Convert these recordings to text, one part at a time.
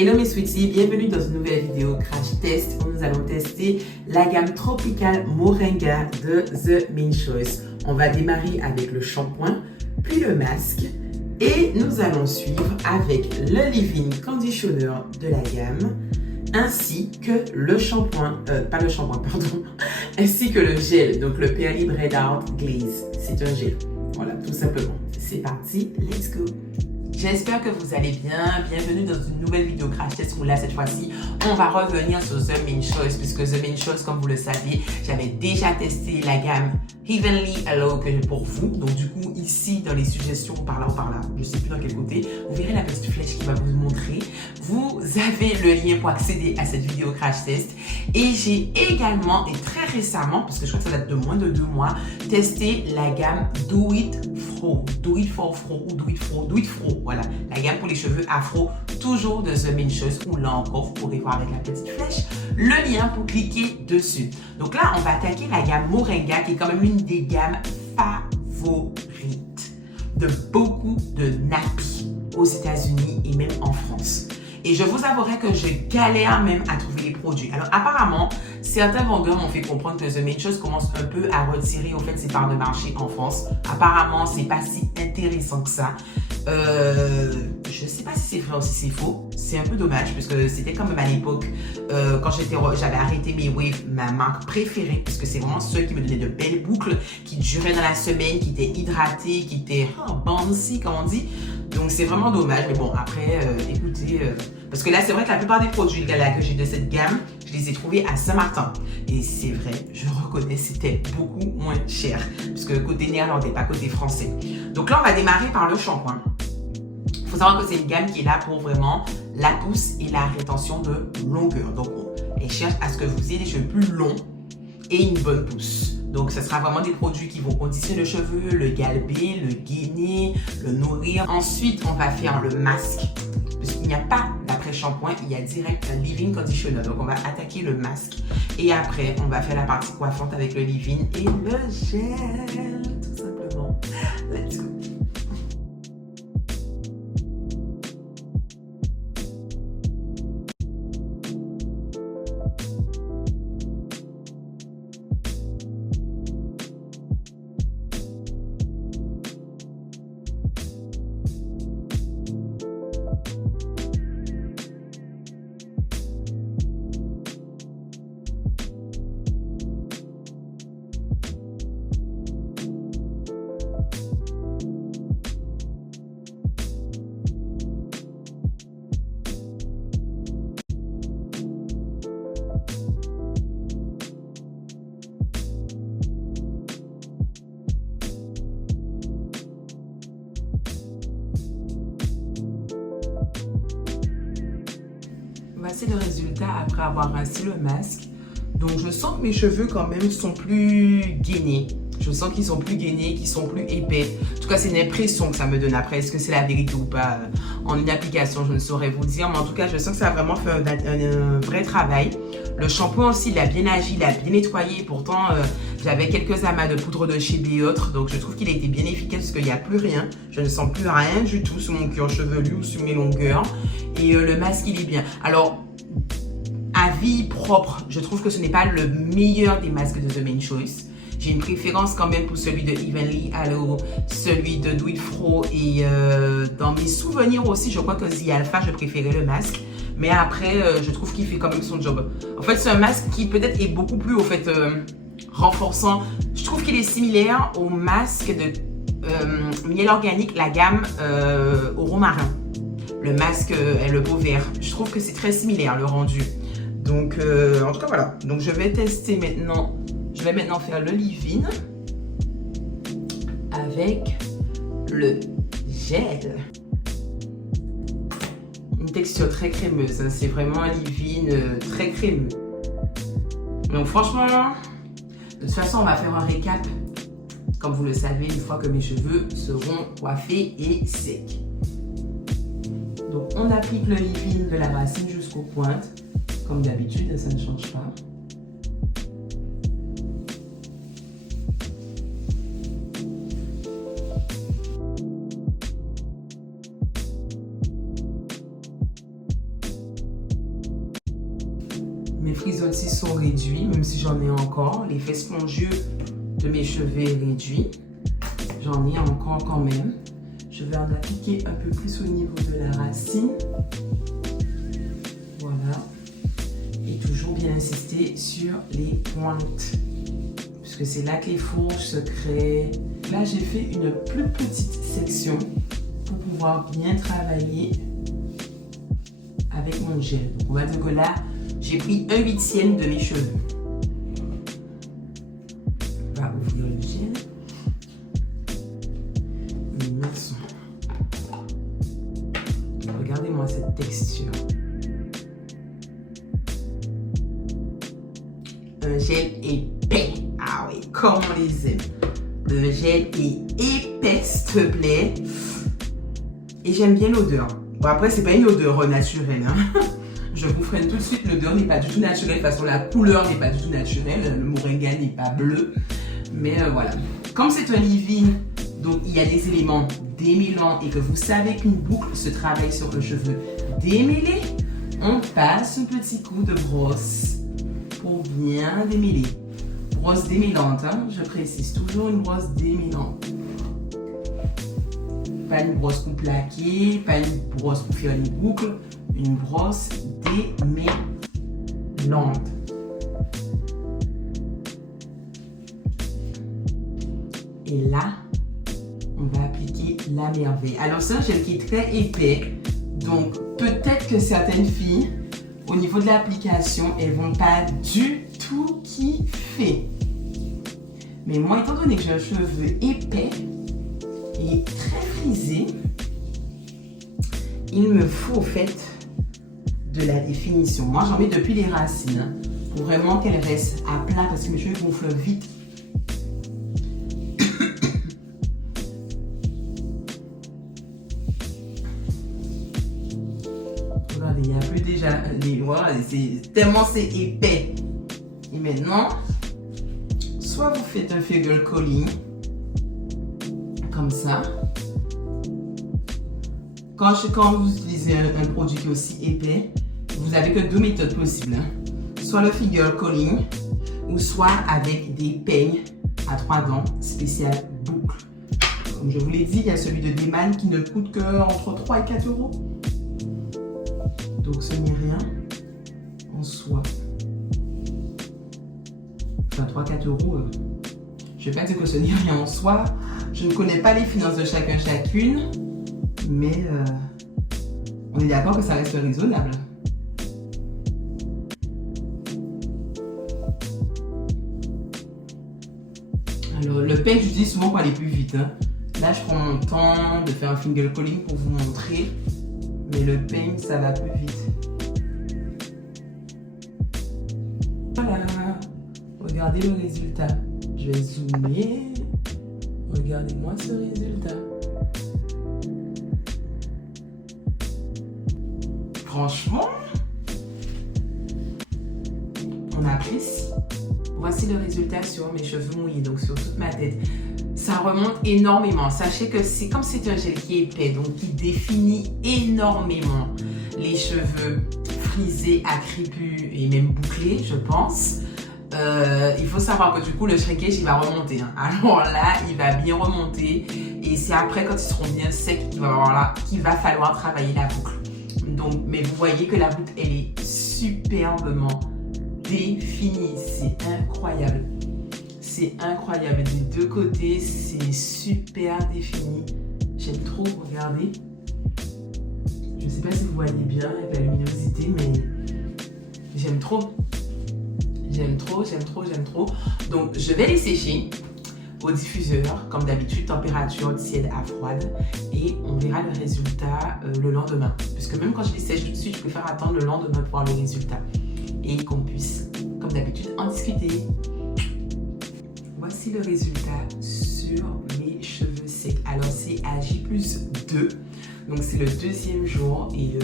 Hello mes sweeties, bienvenue dans une nouvelle vidéo crash test où nous allons tester la gamme Tropical Moringa de The Mane Choice. On va démarrer avec le shampoing, puis le masque et nous allons suivre avec le leave-in conditioner de la gamme ainsi que le shampoing, ainsi que le gel, donc le Pearly Breakout Glaze. C'est un gel, voilà, tout simplement. C'est parti, let's go! J'espère que vous allez bien. Bienvenue dans une nouvelle vidéo crash test où là, cette fois-ci, on va revenir sur The Mane Choice puisque The Mane Choice, comme vous le savez, j'avais déjà testé la gamme Heavenly Hello pour vous. Donc du coup, ici, dans les suggestions, par là, je ne sais plus dans quel côté, vous verrez la petite flèche qui va vous montrer. Vous avez le lien pour accéder à cette vidéo crash test. Et j'ai également, et très récemment, parce que je crois que ça date de moins de 2 mois, testé la gamme Do It Fro. Do It For Fro ou Do It Fro. Do It Fro. Voilà, la gamme pour les cheveux afro, toujours de The Mane Choice, où là encore, vous pourrez voir avec la petite flèche le lien pour cliquer dessus. Donc là, on va attaquer la gamme Moringa, qui est quand même l'une des gammes favorites de beaucoup de nappies aux États-Unis et même en France. Et je vous avouerai que je galère même à trouver les produits. Alors apparemment, certains vendeurs m'ont fait comprendre que The Mane Choice commence un peu à retirer au fait ses parts de marché en France. Apparemment, c'est pas si intéressant que ça. Je sais pas si c'est vrai ou si c'est faux. C'est un peu dommage puisque c'était quand même à l'époque quand j'avais arrêté mes waves, ma marque préférée, parce que c'est vraiment ceux qui me donnaient de belles boucles, qui duraient dans la semaine, qui étaient hydratées, qui étaient bouncy comme on dit. Donc c'est vraiment dommage, mais bon après écoutez, parce que là c'est vrai que la plupart des produits là, que j'ai de cette gamme, je les ai trouvés à Saint-Martin. Et c'est vrai, je reconnais, c'était beaucoup moins cher, puisque côté néerlandais, pas côté français. Donc là on va démarrer par le shampoing. Il faut savoir que c'est une gamme qui est là pour vraiment la pousse et la rétention de longueur. Donc elle cherche à ce que vous ayez des cheveux plus longs et une bonne pousse. Donc, ce sera vraiment des produits qui vont conditionner le cheveu, le galber, le gainer, le nourrir. Ensuite, on va faire le masque. Puisqu'il n'y a pas d'après-shampoing, il y a direct un leave-in conditioner. Donc, on va attaquer le masque. Et après, on va faire la partie coiffante avec le leave-in et le gel. Tout simplement. Let's go. Voici le résultat après avoir rincé le masque. Donc je sens que mes cheveux quand même sont plus gainés. Je sens qu'ils sont plus gainés, qu'ils sont plus épais. En tout cas, c'est une impression que ça me donne. Après, est-ce que c'est la vérité ou pas en une application, je ne saurais vous dire. Mais en tout cas, je sens que ça a vraiment fait un vrai travail. Le shampoing aussi, il a bien agi, il a bien nettoyé. Pourtant, j'avais quelques amas de poudre de chez et autres. Donc, je trouve qu'il a été bien efficace parce qu'il n'y a plus rien. Je ne sens plus rien du tout sur mon cuir chevelu ou sur mes longueurs. Et le masque, il est bien. Alors, avis propre, je trouve que ce n'est pas le meilleur des masques de The Mane Choice. J'ai une préférence quand même pour celui de Heavenly Hello, celui de Do It Fro et dans mes souvenirs aussi, je crois que The Alpha, je préférais le masque. Mais après, je trouve qu'il fait quand même son job. En fait, c'est un masque qui peut-être est beaucoup plus au fait renforçant. Je trouve qu'il est similaire au masque de miel organique, la gamme au romarin. Le masque et le beau vert. Je trouve que c'est très similaire le rendu. Donc, en tout cas, voilà. Donc, je vais tester maintenant. Je vais maintenant faire le leave-in avec le gel. Une texture très crémeuse. Hein. C'est vraiment un leave-in très crémeux. Donc, franchement, de toute façon, on va faire un récap. Comme vous le savez, une fois que mes cheveux seront coiffés et secs. Donc, on applique le leave-in de la racine jusqu'aux pointes. Comme d'habitude, ça ne change pas. Mes frizz aussi sont réduits, même si j'en ai encore. L'effet spongieux de mes cheveux est réduit. J'en ai encore quand même. Je vais en appliquer un peu plus au niveau de la racine. Voilà. Et toujours bien insister sur les pointes. Puisque c'est là que les fourches se créent. Là, j'ai fait une plus petite section pour pouvoir bien travailler avec mon gel. Donc, on va dire que là, j'ai pris 1/8 de mes cheveux. On va ouvrir le gel. Regardez-moi cette texture. Un gel épais. Ah oui, comme on les aime. Le gel est épais, s'il te plaît. Et j'aime bien l'odeur. Bon, après, c'est pas une odeur naturelle. Hein. Je vous freine tout de suite. L'odeur n'est pas du tout naturelle. De toute façon, la couleur n'est pas du tout naturelle. Le moringa n'est pas bleu. Mais voilà. Comme c'est un leave-in, donc il y a des éléments démêlants et que vous savez qu'une boucle se travaille sur le cheveu démêlé, on passe un petit coup de brosse pour bien démêler. Brosse démêlante, hein, je précise, toujours une brosse démêlante. Pas une brosse pour plaquer, pas une brosse pour faire les boucles, une brosse démêlante. Et là, on va appliquer la merveille. Alors c'est un gel qui est très épais, donc peut-être que certaines filles, au niveau de l'application, elles vont pas du tout kiffer. Mais moi, étant donné que j'ai un cheveu épais et très frisé, il me faut au fait de la définition. Moi, j'en mets depuis les racines, hein, pour vraiment qu'elles restent à plat parce que mes cheveux gonflent vite. Regardez, il n'y a plus déjà les voilà, tellement c'est épais. Et maintenant, soit vous faites un finger curling, comme ça. Quand vous utilisez un produit qui est aussi épais, vous n'avez que deux méthodes possibles. Hein. Soit le finger curling, ou soit avec des peignes à 3 dents spécial boucle. Comme je vous l'ai dit, il y a celui de Deman qui ne coûte que entre 3 et 4 euros. Donc ce n'est rien en soi. Enfin 3-4 euros. Je ne vais pas dire que ce n'est rien en soi. Je ne connais pas les finances de chacun chacune. Mais on est d'accord que ça reste raisonnable. Alors le peigne j'utilise souvent pour aller plus vite. Hein. Là je prends mon temps de faire un finger curling pour vous montrer. Mais le peigne, ça va plus vite. Voilà. Regardez le résultat. Je vais zoomer. Regardez-moi ce résultat. Franchement, on apprécie. Voici le résultat sur mes cheveux mouillés, donc sur toute ma tête. Ça remonte énormément. Sachez que c'est comme c'est un gel qui est épais, donc qui définit énormément les cheveux frisés, crépus et même bouclés, je pense. Il faut savoir que du coup, le shrinkage, il va remonter. Hein. Alors là, il va bien remonter. Et c'est après, quand ils seront bien secs, qu'il va falloir travailler la boucle. Donc, mais vous voyez que la boucle, elle est superbement définie. C'est incroyable. C'est incroyable. Des deux côtés, c'est super défini. J'aime trop, regardez. Je ne sais pas si vous voyez bien avec la luminosité, mais j'aime trop. J'aime trop, j'aime trop, j'aime trop. Donc, je vais les sécher au diffuseur, comme d'habitude, température tiède à froide. Et on verra le résultat le lendemain. Puisque même quand je les sèche tout de suite, je préfère attendre le lendemain pour voir le résultat. Et qu'on puisse, comme d'habitude, en discuter. Voici le résultat sur mes cheveux secs. Alors, c'est à J+2. Donc, c'est le deuxième jour. Et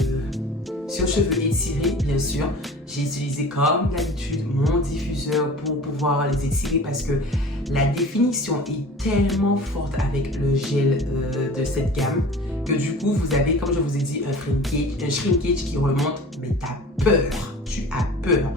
sur cheveux étirés, bien sûr, j'ai utilisé comme d'habitude mon diffuseur pour pouvoir les étirer parce que la définition est tellement forte avec le gel de cette gamme que du coup, vous avez, comme je vous ai dit, un shrinkage qui remonte, mais t'as peur. Tu as peur.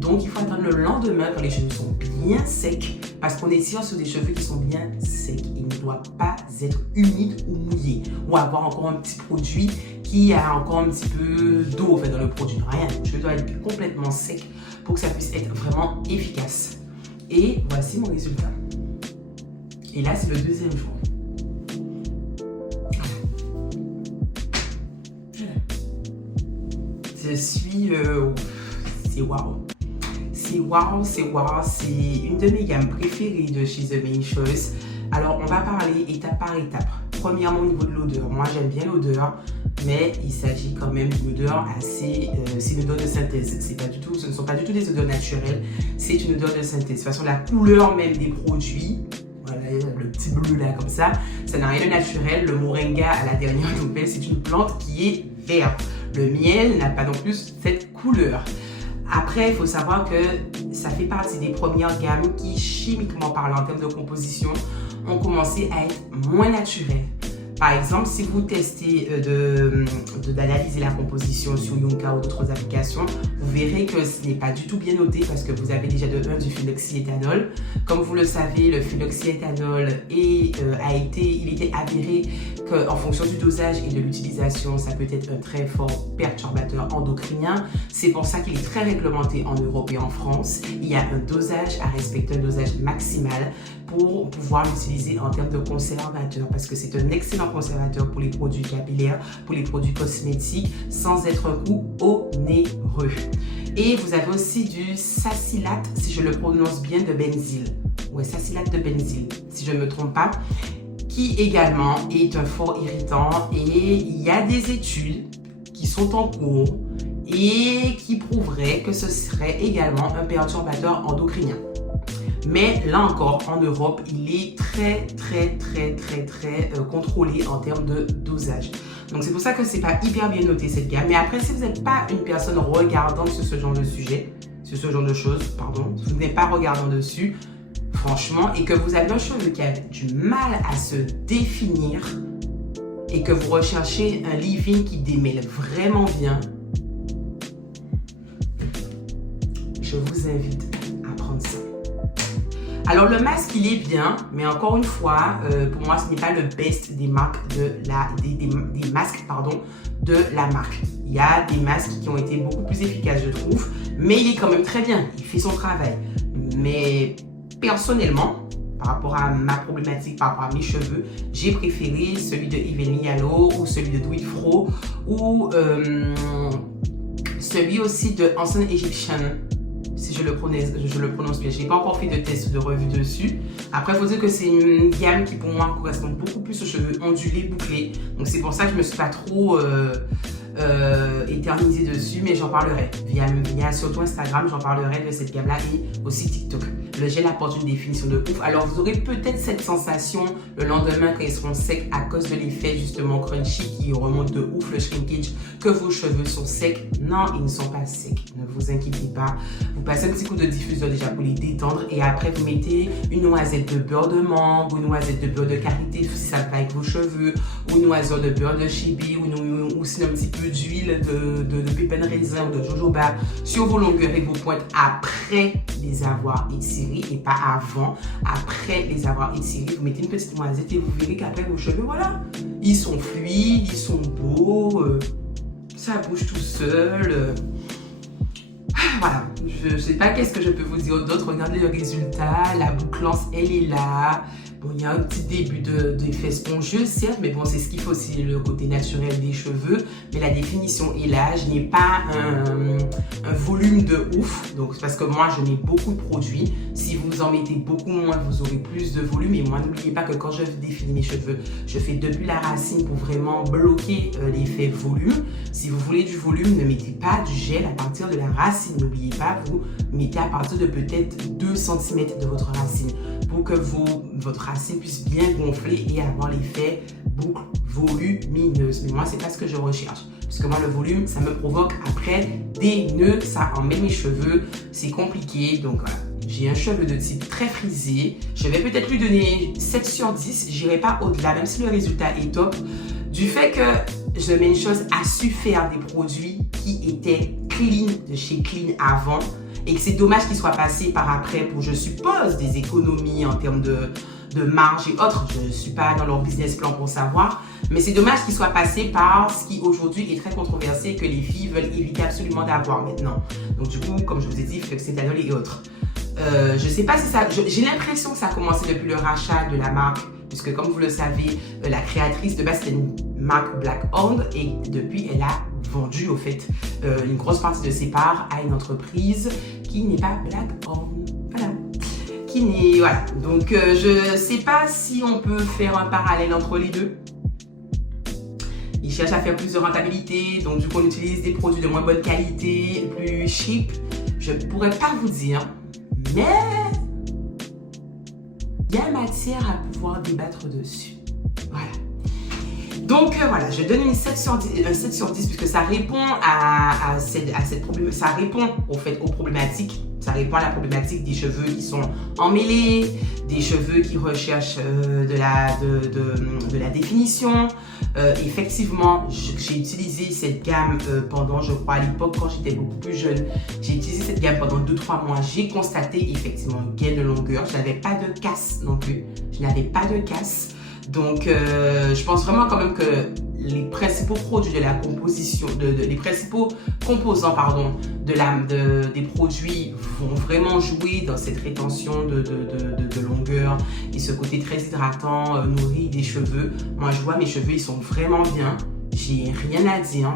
Donc, il faut attendre le lendemain quand les cheveux sont bien secs parce qu'on est sur des cheveux qui sont bien secs. Ils ne doivent pas être humides ou mouillés ou avoir encore un petit produit qui a encore un petit peu d'eau dans le produit. Rien, le cheveu doit être complètement sec pour que ça puisse être vraiment efficace. Et voici mon résultat. Et là, c'est le deuxième jour. Je suis... c'est waouh. C'est waouh, c'est waouh. C'est une de mes gammes préférées de chez The Mane Choice. Alors, on va parler étape par étape. Premièrement, au niveau de l'odeur. Moi, j'aime bien l'odeur, mais il s'agit quand même d'une odeur assez... c'est une odeur de synthèse. Ce ne sont pas du tout des odeurs naturelles. C'est une odeur de synthèse. De toute façon, la couleur même des produits... Voilà, le petit bleu là comme ça n'a rien de naturel. Le moringa à la dernière nouvelle, c'est une plante qui est verte. Le miel n'a pas non plus cette couleur. Après, il faut savoir que ça fait partie des premières gammes qui, chimiquement parlant, en termes de composition, ont commencé à être moins naturelles. Par exemple, si vous testez d'analyser la composition sur Yunka ou d'autres applications, vous verrez que ce n'est pas du tout bien noté parce que vous avez déjà du phenoxyéthanol. Comme vous le savez, le phenoxyéthanol il était avéré qu'en fonction du dosage et de l'utilisation, ça peut être un très fort perturbateur endocrinien. C'est pour ça qu'il est très réglementé en Europe et en France. Il y a un dosage à respecter, un dosage maximal pour pouvoir l'utiliser en termes de conservateur parce que c'est un excellent conservateur pour les produits capillaires, pour les produits cosmétiques, sans être un coup onéreux. Et vous avez aussi du sacilate, si je le prononce bien, de benzyle. Ouais, sacilate de benzyle, si je ne me trompe pas, qui également est un fort irritant. Et il y a des études qui sont en cours et qui prouveraient que ce serait également un perturbateur endocrinien. Mais là encore, en Europe, il est très contrôlé en termes de dosage. Donc c'est pour ça que c'est pas hyper bien noté cette gamme. Mais après, si vous n'êtes pas une personne regardante sur ce genre de sujet, sur ce genre de choses, pardon, si vous n'êtes pas regardant dessus, franchement, et que vous avez un cheveu qui a du mal à se définir et que vous recherchez un leave-in qui démêle vraiment bien, je vous invite à prendre ça. Alors le masque il est bien, mais encore une fois, pour moi ce n'est pas le best des marques des masques de la marque. Il y a des masques qui ont été beaucoup plus efficaces je trouve, mais il est quand même très bien, il fait son travail. Mais personnellement, par rapport à ma problématique, par rapport à mes cheveux, j'ai préféré celui de Evening Yallo ou celui de Do It Fro ou celui aussi de Ancient Egyptian. Si je le prononce bien. Je n'ai pas encore fait de test de revue dessus. Après, il faut dire que c'est une gamme qui, pour moi, correspond beaucoup plus aux cheveux ondulés, bouclés. Donc, c'est pour ça que je ne me suis pas trop éternisée dessus, mais j'en parlerai. Via surtout Instagram, j'en parlerai de cette gamme-là et aussi TikTok. Le gel apporte une définition de ouf. Alors, vous aurez peut-être cette sensation le lendemain quand ils seront secs à cause de l'effet justement crunchy qui remonte de ouf, le shrinkage, que vos cheveux sont secs. Non, ils ne sont pas secs. Ne vous inquiétez pas. Vous passez un petit coup de diffuseur déjà pour les détendre et après vous mettez une noisette de beurre de mangue ou une noisette de beurre de karité si ça va avec vos cheveux ou une noisette de beurre de chibi ou sinon un petit peu d'huile de pépins de raisin ou de jojoba sur vos longueurs et vos pointes après les avoir étirés et pas avant. Après les avoir étirés, vous mettez une petite noisette et vous verrez qu'après vos cheveux, voilà, ils sont fluides, ils sont beaux, ça bouge tout seul. Voilà, je ne sais pas qu'est-ce que je peux vous dire d'autre. Regardez le résultat, la bouclance, elle est là. Bon, il y a un petit début d'effet spongieux, certes, mais bon, c'est ce qu'il faut, c'est le côté naturel des cheveux. Mais la définition est là. Je n'ai pas un volume de ouf. Donc, parce que moi, je mets beaucoup de produits. Si vous en mettez beaucoup moins, vous aurez plus de volume. Et moi, n'oubliez pas que quand je définis mes cheveux, je fais depuis la racine pour vraiment bloquer l'effet volume. Si vous voulez du volume, ne mettez pas du gel à partir de la racine. N'oubliez pas, vous mettez à partir de peut-être 2 cm de votre racine pour que votre racine puisse bien gonfler et avoir l'effet boucle volumineuse. Mais moi, c'est pas ce que je recherche. Parce que moi, le volume, ça me provoque après des nœuds, ça emmène mes cheveux, c'est compliqué. Donc voilà, j'ai un cheveu de type très frisé. Je vais peut-être lui donner 7 sur 10, j'irai pas au-delà, même si le résultat est top. Du fait que The Mane Choice a su faire des produits qui étaient clean de chez Clean avant et que c'est dommage qu'il soit passé par après pour, je suppose, des économies en termes de marge et autres. Je ne suis pas dans leur business plan pour savoir, mais c'est dommage qu'il soit passé par ce qui aujourd'hui est très controversé, que les filles veulent éviter absolument d'avoir maintenant. Donc du coup, comme je vous ai dit, Fluxetanol et autres. Je sais pas si ça... J'ai l'impression que ça a commencé depuis le rachat de la marque, puisque comme vous le savez, la créatrice de base c'était une marque Black-owned et depuis elle a vendu au fait une grosse partie de ses parts à une entreprise qui n'est pas Black-owned. Voilà. Qui n'est... Voilà. Donc je sais pas si on peut faire un parallèle entre les deux. Ils cherchent à faire plus de rentabilité, donc du coup on utilise des produits de moins bonne qualité, plus cheap. Je pourrais pas vous dire. Mais il y a matière à pouvoir débattre dessus. Voilà. Donc voilà, je donne une 7 sur 10, un 7 sur 10 puisque ça répond à cette problématique, ça répond au fait aux problématiques. Ça répond à la problématique des cheveux qui sont emmêlés, des cheveux qui recherchent de la définition. Effectivement, j'ai utilisé cette gamme pendant, je crois, à l'époque, quand j'étais beaucoup plus jeune. J'ai utilisé cette gamme pendant 2-3 mois. J'ai constaté effectivement un gain de longueur. Je n'avais pas de casse non plus. Je n'avais pas de casse. Donc, je pense vraiment quand même que les principaux produits de la composition, les principaux composants, pardon, des produits vont vraiment jouer dans cette rétention de longueur et ce côté très hydratant, nourri des cheveux. Moi, je vois mes cheveux, ils sont vraiment bien. J'ai rien à dire.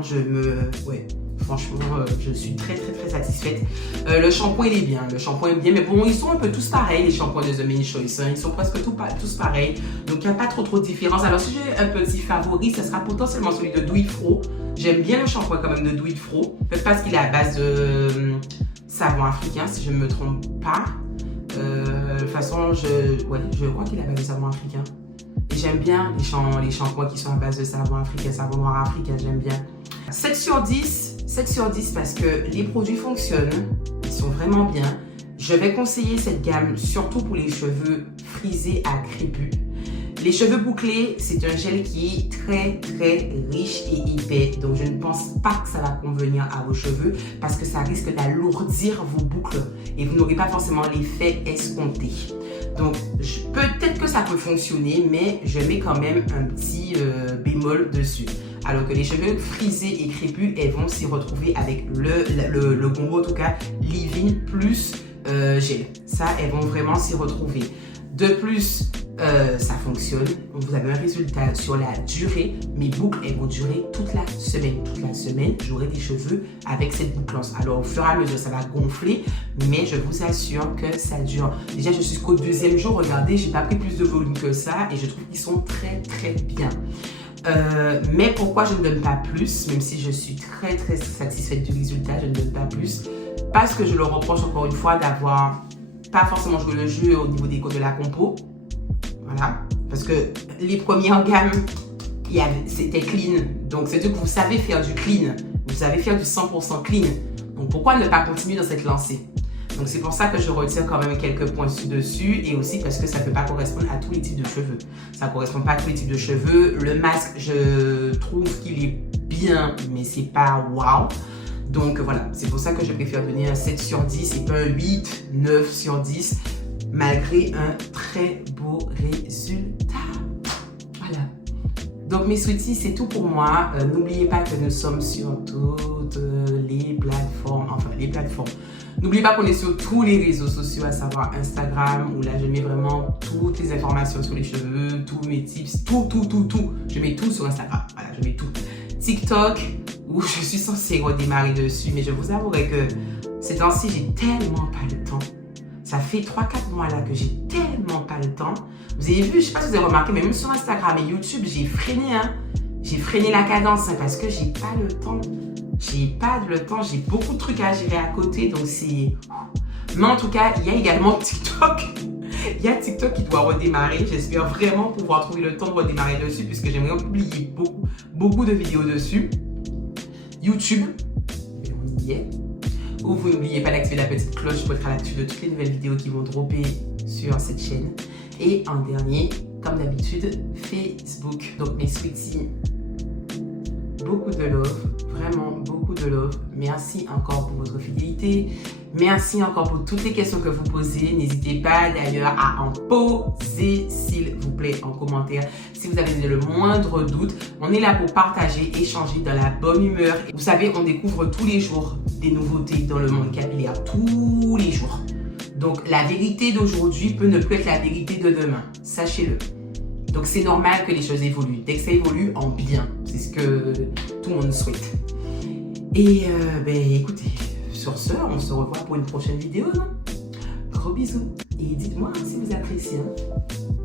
Ouais. Franchement, je suis très satisfaite. Le shampoing, il est bien. Le shampoing est bien. Mais bon, ils sont un peu tous pareils, les shampoings de The Mane Choice. Hein. Ils sont presque tous pareils. Donc, il n'y a pas trop de différence. Alors, si j'ai un petit favori, ce sera potentiellement celui de Do It Fro. J'aime bien le shampoing quand même de Do It Fro. Peut-être parce qu'il est à base de savon africain, si je ne me trompe pas. De toute façon, je crois qu'il est à base de savon africain. Et j'aime bien les shampoings qui sont à base de savon africain, savon noir africain. J'aime bien. 7 sur 10 parce que les produits fonctionnent, ils sont vraiment bien. Je vais conseiller cette gamme surtout pour les cheveux frisés à crépus. Les cheveux bouclés, c'est un gel qui est très riche et épais. Donc je ne pense pas que ça va convenir à vos cheveux parce que ça risque d'alourdir vos boucles et vous n'aurez pas forcément l'effet escompté. Donc peut-être que ça peut fonctionner, mais je mets quand même un petit bémol dessus. Alors que les cheveux frisés et crépus, elles vont s'y retrouver avec le combo, en tout cas, leave-in plus gel. Ça, elles vont vraiment s'y retrouver. De plus, ça fonctionne. Vous avez un résultat sur la durée. Mes boucles, elles vont durer toute la semaine. Toute la semaine, j'aurai des cheveux avec cette boucle. Alors, au fur et à mesure, ça va gonfler, mais je vous assure que ça dure. Déjà, je suis jusqu'au 2e jour. Regardez, j'ai pas pris plus de volume que ça et je trouve qu'ils sont très bien. Mais pourquoi je ne donne pas plus, même si je suis très satisfaite du résultat, je ne donne pas plus, parce que je leur reproche encore une fois d'avoir pas forcément joué le jeu au niveau de la compo. Voilà, parce que les premières gammes, c'était clean, donc c'est-à-dire que vous savez faire du clean, vous savez faire du 100% clean, donc pourquoi ne pas continuer dans cette lancée? Donc c'est pour ça que je retire quand même quelques points dessus et aussi parce que ça ne peut pas correspondre à tous les types de cheveux. Ça ne correspond pas à tous les types de cheveux. Le masque, je trouve qu'il est bien, mais c'est pas waouh. Donc voilà, c'est pour ça que je préfère donner un 7 sur 10 et pas un 8, 9 sur 10, malgré un très beau résultat. Voilà. Donc mes sweeties, c'est tout pour moi. N'oubliez pas que nous sommes sur toutes les plateformes, N'oubliez pas qu'on est sur tous les réseaux sociaux, à savoir Instagram, où là je mets vraiment toutes les informations sur les cheveux, tous mes tips, tout. Je mets tout sur Instagram, voilà, je mets tout. TikTok, où je suis censée redémarrer dessus, mais je vous avouerai que ces temps-ci, j'ai tellement pas le temps. Ça fait 3-4 mois là que j'ai tellement pas le temps. Vous avez vu, je ne sais pas si vous avez remarqué, mais même sur Instagram et YouTube, j'ai freiné, J'ai freiné la cadence parce que j'ai pas le temps. J'ai beaucoup de trucs à gérer à côté, donc c'est... Mais en tout cas, il y a également TikTok. Il y a TikTok qui doit redémarrer. J'espère vraiment pouvoir trouver le temps de redémarrer dessus puisque j'aimerais publier beaucoup de vidéos dessus. YouTube, on y est. Où vous n'oubliez pas d'activer la petite cloche pour être à l'actu de toutes les nouvelles vidéos qui vont dropper sur cette chaîne. Et en dernier, comme d'habitude, Facebook. Donc mes sweeties, beaucoup de love, vraiment. vraiment beaucoup de love. Merci encore pour votre fidélité. Merci encore pour toutes les questions que vous posez. N'hésitez pas d'ailleurs à en poser, s'il vous plaît, en commentaire. Si vous avez le moindre doute, on est là pour partager, échanger dans la bonne humeur. Vous savez, on découvre tous les jours des nouveautés dans le monde capillaire. Tous les jours. Donc, la vérité d'aujourd'hui peut ne plus être la vérité de demain. Sachez-le. Donc, c'est normal que les choses évoluent. Dès que ça évolue, en bien. C'est ce que tout le monde souhaite. Et écoutez, sur ce, on se revoit pour une prochaine vidéo, non? Gros bisous. Et dites-moi si vous appréciez. Hein?